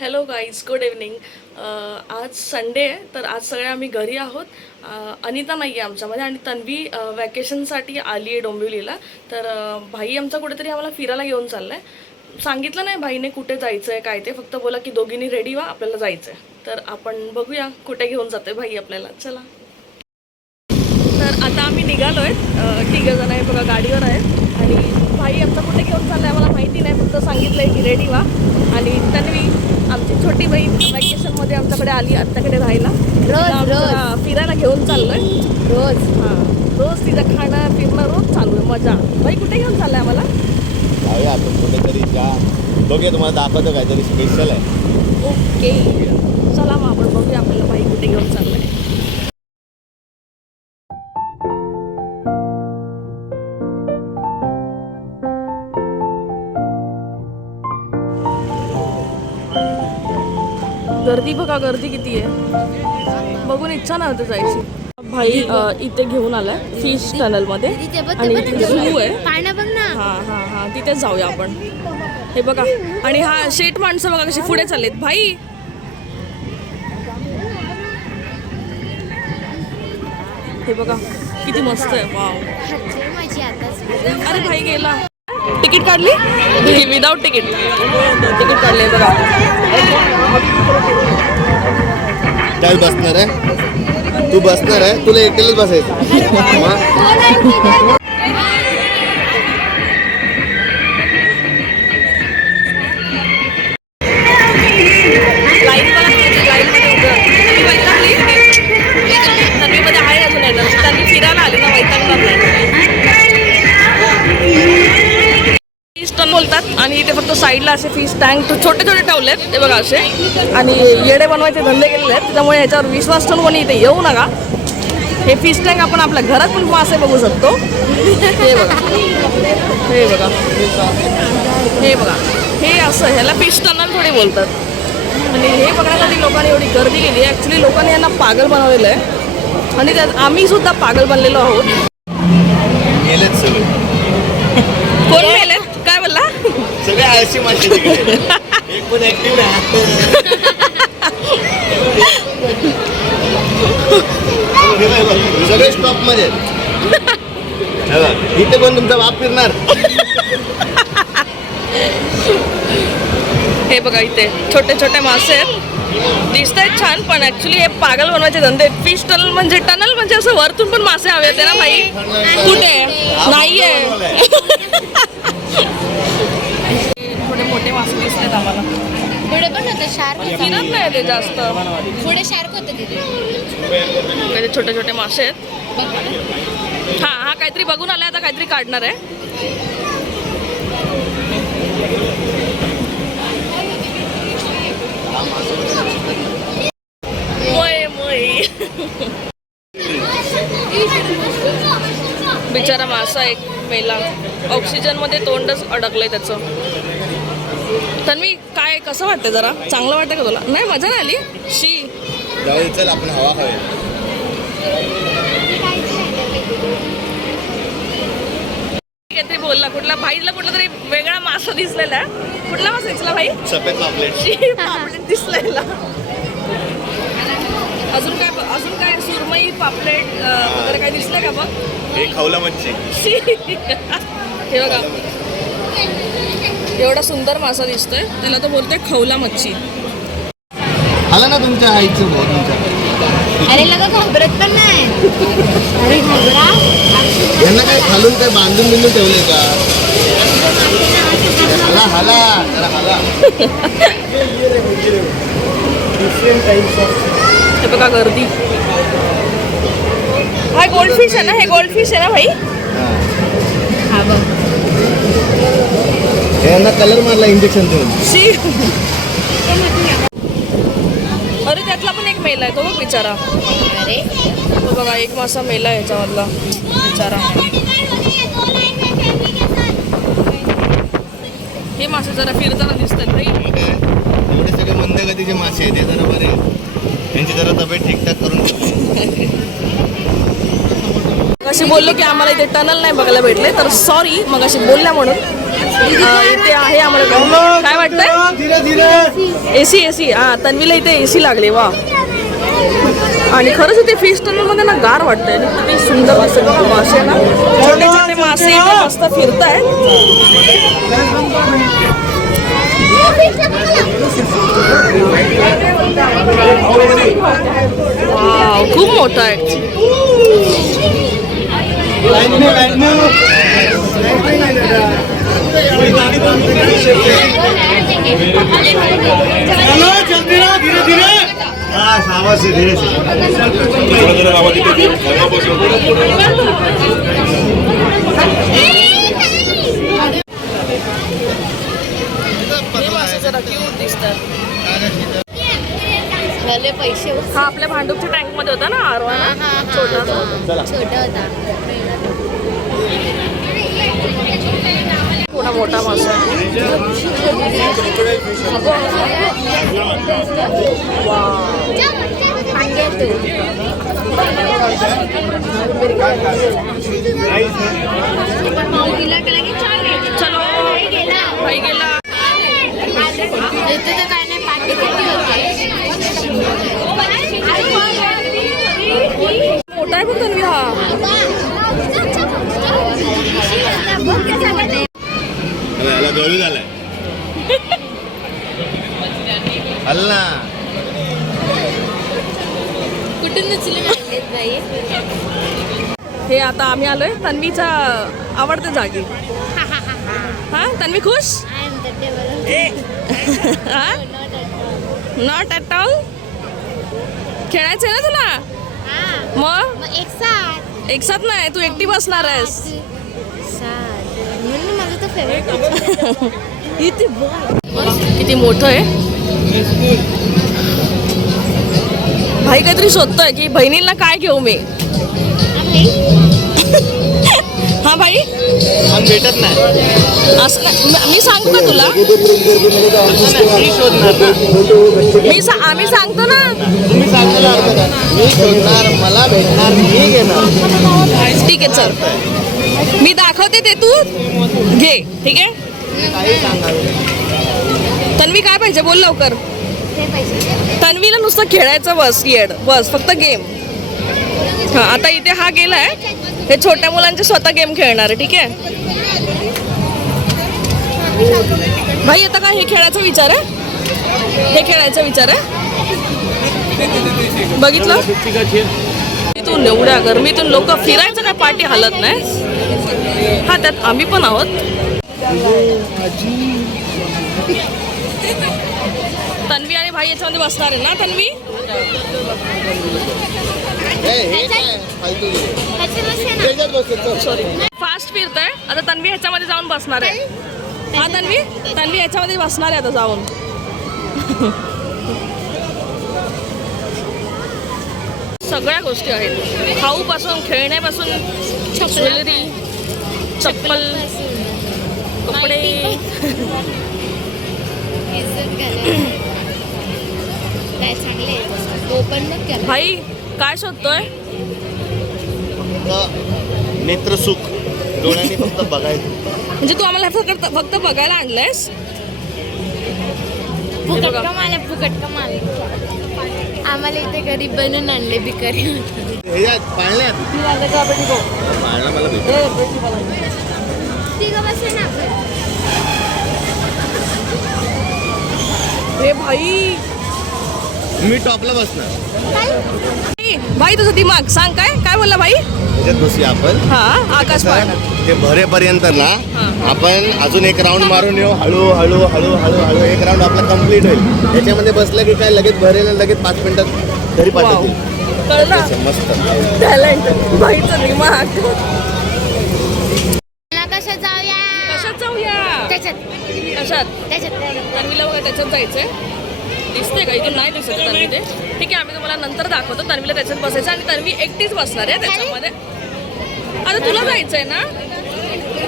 Hello guys good evening आज Sunday आहे तर आज सगळे आम्ही घरी आहोत. Uh, अनिता नाही आहे आमच्यामध्ये आणि तन्वी uh, वॅकेशनसाठी आली आहे डोंबिवलीला. तर uh, भाई आमचा कुठेतरी आम्हाला फिरायला घेऊन चालला आहे सांगितलं नाही भाईने कुठे जायचं आहे काय ते फक्त बोला की दोघींनी रेडी व्हा आपल्याला जायचं आहे तर आपण बघूया कुठे घेऊन जाते भाई आपल्याला. चला. तर आता आम्ही निघालो आहे तिघं जण आहे बघा गाडीवर आहेत. आणि भाई आमचा कुठे घेऊन चाललाय मला माहिती नाही फक्त सांगितलंय की रेडी व्हा. आणि तन्वी आमची छोटी बहीण वॅकेशनमध्ये आमच्याकडे आली आत्ताकडे राहायला. आमच्या फिरायला घेऊन चाललोय. रोज. हां. रोज तिचं खाणं फिरणं रोज चालू आहे मजा. भाई कुठे घेऊन चाललाय आम्हाला? जाऊया आपण कुठेतरी जा. बघूया तुम्हाला दाखवतो काहीतरी स्पेशल आहे. ओके. चला मग आपण बघूया आपल्याला भाई कुठे घेऊन चाललाय. गर्दी बघा गर्दी किती आहे. बघून इच्छा नव्हती जायची. भाई इथे घेऊन आलाय फिश टनलमध्ये. तिथे आणि ते बघ इथे ना. झू आहे. हा हा हा तिथेच जाऊया आपण. हे बघा आणि हा शेट माणसं बघा कशी पुढे चाललेत. भाई! हे बघा किती मस्त आहे. वाव. अरे भाई गेला. तिकीट काढली विदाऊट तिकीट तिकीट काढले बघा त्यात बसणार आहे तू बसना है। तुला एकट्यालाच बसायचं आणि इथे फक्त साईडला असे फिश टँक छोटे छोटे ठेवले आहेत ते बघा असे. आणि येडे बनवायचे धंदे केलेले आहेत त्यामुळे याच्यावर विश्वास ठेवून कोणी इथे येऊ नका. हे फिश टँक आपण आपल्या घरात पण मासे बघू शकतो. हे बघा. हे बघा. हे बघा. हे असं ह्याला फिश टनल थोडे बोलतात. आणि हे बघण्यासाठी लोकांनी एवढी गर्दी केली ॲक्च्युली लोकांनी यांना पागल बनवलेलं आहे. आणि त्यात आम्ही सुद्धा पागल बनलेलो आहोत. आळशी माणसं तिकडे. एक पण ऍक्टिव्ह नाही. सगळे स्टॉपमध्ये इथे कोण तुमचा बाप फिरणार. हे बघा इथे छोटे छोटे मासे दिसत आहेत छान पण ऍक्च्युली हे पागल बनवायचे धंदे फिश टनल म्हणजे टनल म्हणजे असं वरतून पण मासे हवे होते ना भाई कुठे नाहीये. मासे दिसतात आम्हाला पुढे पण होतं शार्क फिरत नाही ते जास्त. पुढे शार्क होतं तिथे. काही छोटे छोटे मासे आहेत. हा हा काहीतरी बघून आलाय आता काहीतरी काढणार आहे. मोय मोय. बिचारा मासा एक मेला. ऑक्सिजनमध्ये तोंडच अडकलंय त्याचं. तन्वी काय कसं वाटतंय जरा? चांगलं वाटतं का तुला? नाही मजा नाही आली? शी. जाऊ चल आपण हवा खाऊया. काहीतरी बोलला कुठला भाईला कुठला तरी वेगळा मासा दिसलेला कुठला मासा दिसला भाई सफेद पापलेट. शी, पापलेट दिसलेला. अजून काय अजून काय सुरमई पापलेट वगैरे काय दिसलं का बघ? हे खावला मच्छी. शी. हे बघा. एवढा सुंदर मासा दिसतोय. तिला तो बोलतोय खवला मच्छी. आला ना तुमच्या आईचं भाऊ तुमच्या? अरे लगा घाबरत पण नाही. अरे घाबरा. यांना काय खालून काय बांधून बिंदून ठेवले का? हाला हाला जरा हाला. हे बघा गर्दी. हा गोल्डफिश आहे ना? हे गोल्डफिश आहे ना भाई? हा बघ. यांना कलर मारला इंजेक्शन देऊन. शी अरे त्यातला पण एक मेला आहे तो बघ बिचारा. अरे. तो बघा एक मासा मेला आहे ह्याच्यामधला बिचारा. हे मासे जरा फिरताना दिसतात भाई एवढे सगळे मंद गतीचे मासे आहेत हे जरा बरे त्यांची जरा तब्येत ठीकठाक करून अशी बोललो की आम्हाला इथे टनल नाही बघायला भेटले तर सॉरी मग अशी बोलल्या म्हणून. इथे आहे आम्हाला काय वाटतंय? AC AC. हा तन्वीला इथे एसी लागले वा. आणि खरंच इथे फिशमध्ये ना गार वाटतंय. आणि किती सुंदर दिसते मासे ना. छोटे छोटे मासे इथे मस्त फिरत वाव, खूप मोठा आहे. धीरे धीरे. हाँ शाबाश से धीरे से। पैसे हा आपल्या भांडूपच्या टँकमध्ये होता ना छोटासा छोटा होता. थोडा मोठा मासा आहे. चलो भाई गेला इथे तर काय नाही पाठी किती होते मोठा आहे पण तन्वी हा याला गळू झालाय. हल्ला कुठून बाई? हे आता आम्ही आलोय तन्वीच्या आवडत्या जागी. हा तन्वी खुश? नॉट ॲट ऑल खेळायचंय ना तुला? मग? एक साथ. एक साथ नाही तू एकटी बसणार आहेस सात म्हणून माझं तर फेवरेट किती किती मोठं आहे? भाई काहीतरी शोधतोय की बहिणींना काय घेऊ मी? हा भाई? भेटत नाही. असं नाही. म- मी सांगू का तुला? मी ना सा- आम्ही सांगतो ना. तुम्ही शोधणार मला भेटणार मी घेणार. ठीक आहे चल. मी दाखवते ते तू. घे. ठीक आहे? तन्वी काय पाहिजे? बोल लवकर. तन्वीला नुसतं खेळायचं बस येड. बस फक्त गेम. हा आता इथे हा गेलाय. हे छोट्या मुलांचे स्वतः गेम खेळणार आहे ठीक आहे? भाई आता काय हे खेळायचा विचार आहे? हे खेळायचा विचार आहे? बघितलं? इथून एवढ्या गरमीतून लोक फिरायचं काय पाठी हलत नाही? हा त्यात आम्ही पण आहोत. तन्वी आणि भाई याच्यामध्ये बसणार आहे ना तन्वी. सॉरी फास्ट फिरतोय. आता तन्वी ह्याच्यामध्ये जाऊन बसणार आहे. हा तन्वी? तन्वी ह्याच्यामध्ये बसणार आहे आता जाऊन. सगळ्या गोष्टी आहेत. खाऊ पासून खेळण्यापासून ज्वेलरी. चप्पल कपडे. भाई काय शोधतोय? नेत्रसुख डोळ्यांनी फक्त बघायचं. म्हणजे तू आम्हाला फक्त फक्त बघायला आणलंयस? फुकट. कमाले फुकट कमाले आम्हाला इथे गरीब बनून आणले ह्याच्यात पाळण्यात. पाळणा मला. हे भाई. मी टॉपला बसणार. ए, भाई तुझं दिमाग. सांग काय? काय बोलला भाई? बसूया आपण. हा आकाश ते भरेपर्यंत ना. आपण अजून एक राऊंड मारून येऊ. हळू हळू हळू हळू हळू. एक राऊंड आपला कंप्लीट होईल. त्याच्यामध्ये बसलं की काय लगेच भरेल आणि लगेच पाच मिनिटात घरी वाव. पाठवतील. कळलं. मस्त. टॅलेंट भाईचं दिमाग कशात जाऊया कशात जाऊया त्याच्यात. कशात? त्याच्यात. तन्वीला बघा त्याच्यात जायचंय. दिसते का? इथून नाही दिसत तन्वी ते. ठीक आहे आम्ही तुम्हाला नंतर दाखवतो. तन्वीला त्याच्यात बसायचं आणि तन्वी एकटीच बसणार आहे त्याच्यामध्ये. आता तुला जायचंय ना?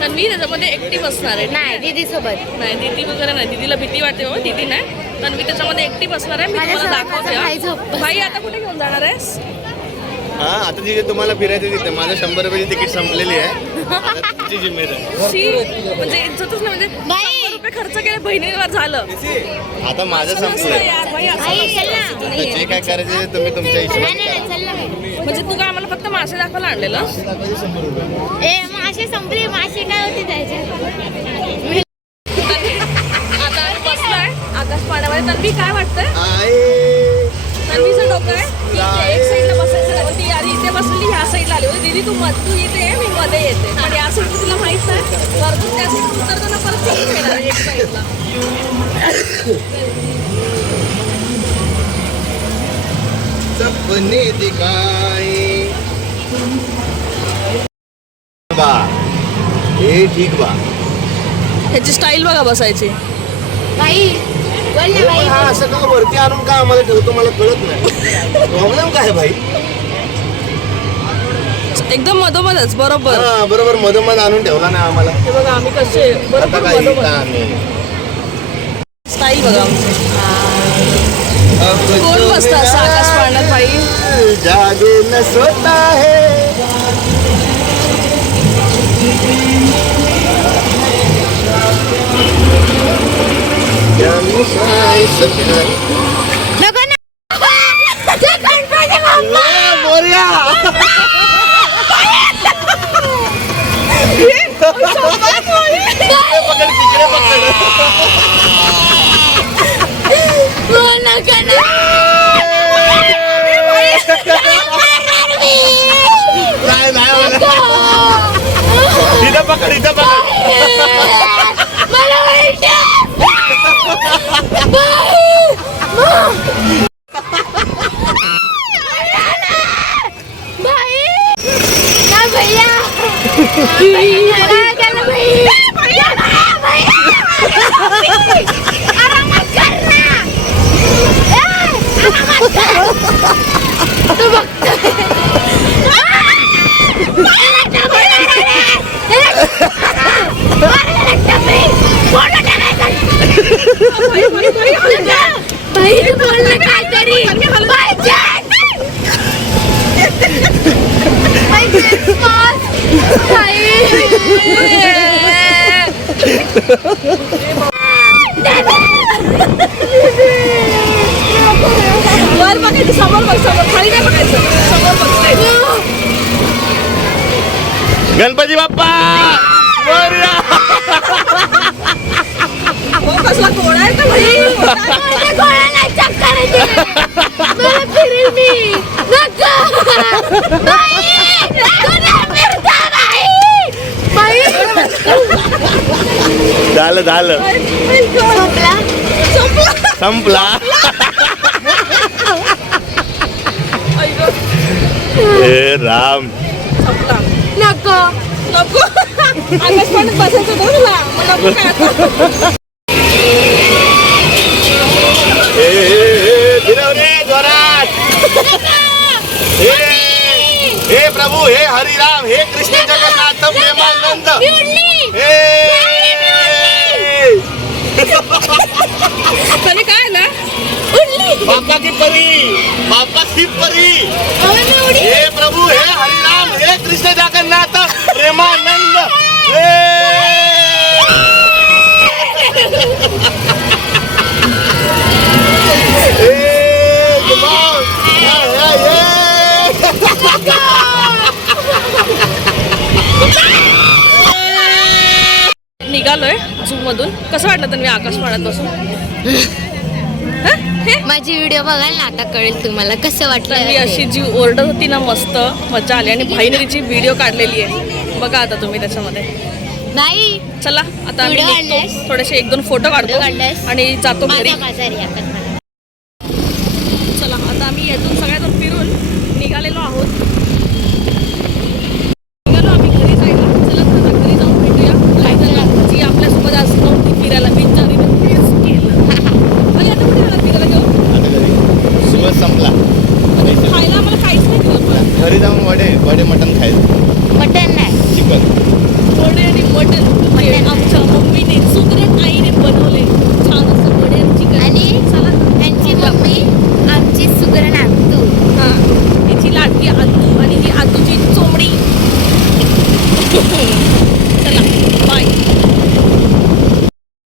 तन्वी त्याच्यामध्ये एकटी बसणार आहे. नाही दीदी सोबत नाही दीदी वगैरे नाही. दीदीला भीती वाटते हो दीदी नाही. तन्वी त्याच्यामध्ये एकटी बसणार आहे. मी तुम्हाला दाखवते हा. भाई आता कुठे घेऊन जाणार आहेस? हा आता तिथे तुम्हाला फिरायचं तिथे माझं शंभर रुपयाची तिकीट संपलेली आहे. आता तुमची जिम्मेदारी. शी, म्हणजे इज्जतच नाही म्हणजे शंभर रुपये खर्च केले बहिणीवर झालं. आता माझं संपलंय. यार, बाई, असं आई नसतं. चल ना. आता जे काय करायचं ते तुम्ही तुमच्या नाही हिशोबाने नाही करा. नाही, चल ना. बाई. म्हणजे तू काय आम्हाला फक्त मासे दाखवायला आणलेलं? ए मासे संपले मासे काय होते त्याचे? आता बसलोय आकाश पाण्यामध्ये तन्वी काय वाटतंय? आहे. तन्वीचं डोकं आहे. बसलेली ह्या साईडला आली. होती दीदी तू मध तू इथे ये, मी मध्ये येते. पण या साईडला तिला माहीत नाही. वरतून त्या साईड उतरताना परत येणार एक साईडला सपने दिखाए। बा हे ठीक बा. ह्याची स्टाईल बघा बसायची. बाई बोल ना बाई. हा असं का वरती आणून का आम्हाला ठेवतो मला कळत नाही. प्रॉब्लेम काय आहे भाई? एकदम मधोमधच बरोबर. हा बरोबर मधोमध आणून ठेवला नाही आम्हाला. हे बघा आम्ही कसे आता बरोबर काय इथं मधोमध. आम्ही स्टाईल बघा आमची. कोण तो बसतं असं आकाश पाळण्यात बाई? जागे न सोता है क्या मिसाई सपना नको ना ते गणपती बाप्पा. ए, बोल्या पकड तिकडे पकड हो, नका ना. नाही नाही मला. इथं पकड इथं पकड मला वाईट भाई ना भैया भैया गेला भाई भैया भैया आरामात कर ना ए, आरामात कर. तू बघतोय. मला लागतं भैया रे. मला लागतं भाई. फोटो टाकायचा. भाई तू बोललं काहीतरी भाई वर बघायचं समोर बघ समोर खाली नाही बघायचं समोर बघते गणपती बाप्पा मोरया. हो कसला घोडा आहे का भाई माझ्या घोड्याला चक्कर येते. मला फिरेल मी. नको. बाई, तू नाही फिरता, बाई. बाई. झालं झालं. संपला? हे राम. संपला. नको. नको. आकाश पाण्यात बसायचं होतं तुला. मग नको काय आता. हे, प्रभू हे हरिराम हे कृष्ण जगन्नाथ प्रेमानंद. हे. काय ना. बापा की परी बापा की परी निघालोय झू मधून. कसं वाटलं तर मी आकाश पाण्यात बसून? माझी व्हिडिओ बघाल ना आता कळेल तुम्हाला. कसं वाटलं? मी. अशी जी ओरडत होती ना मस्त मजा आली आणि भाईने तिची व्हिडिओ काढलेली आहे. बघा आता तुम्ही त्याच्यामध्ये. नाही चला आता? थोडेसे एक दोन फोटो काढतो? आणि जातो घरी.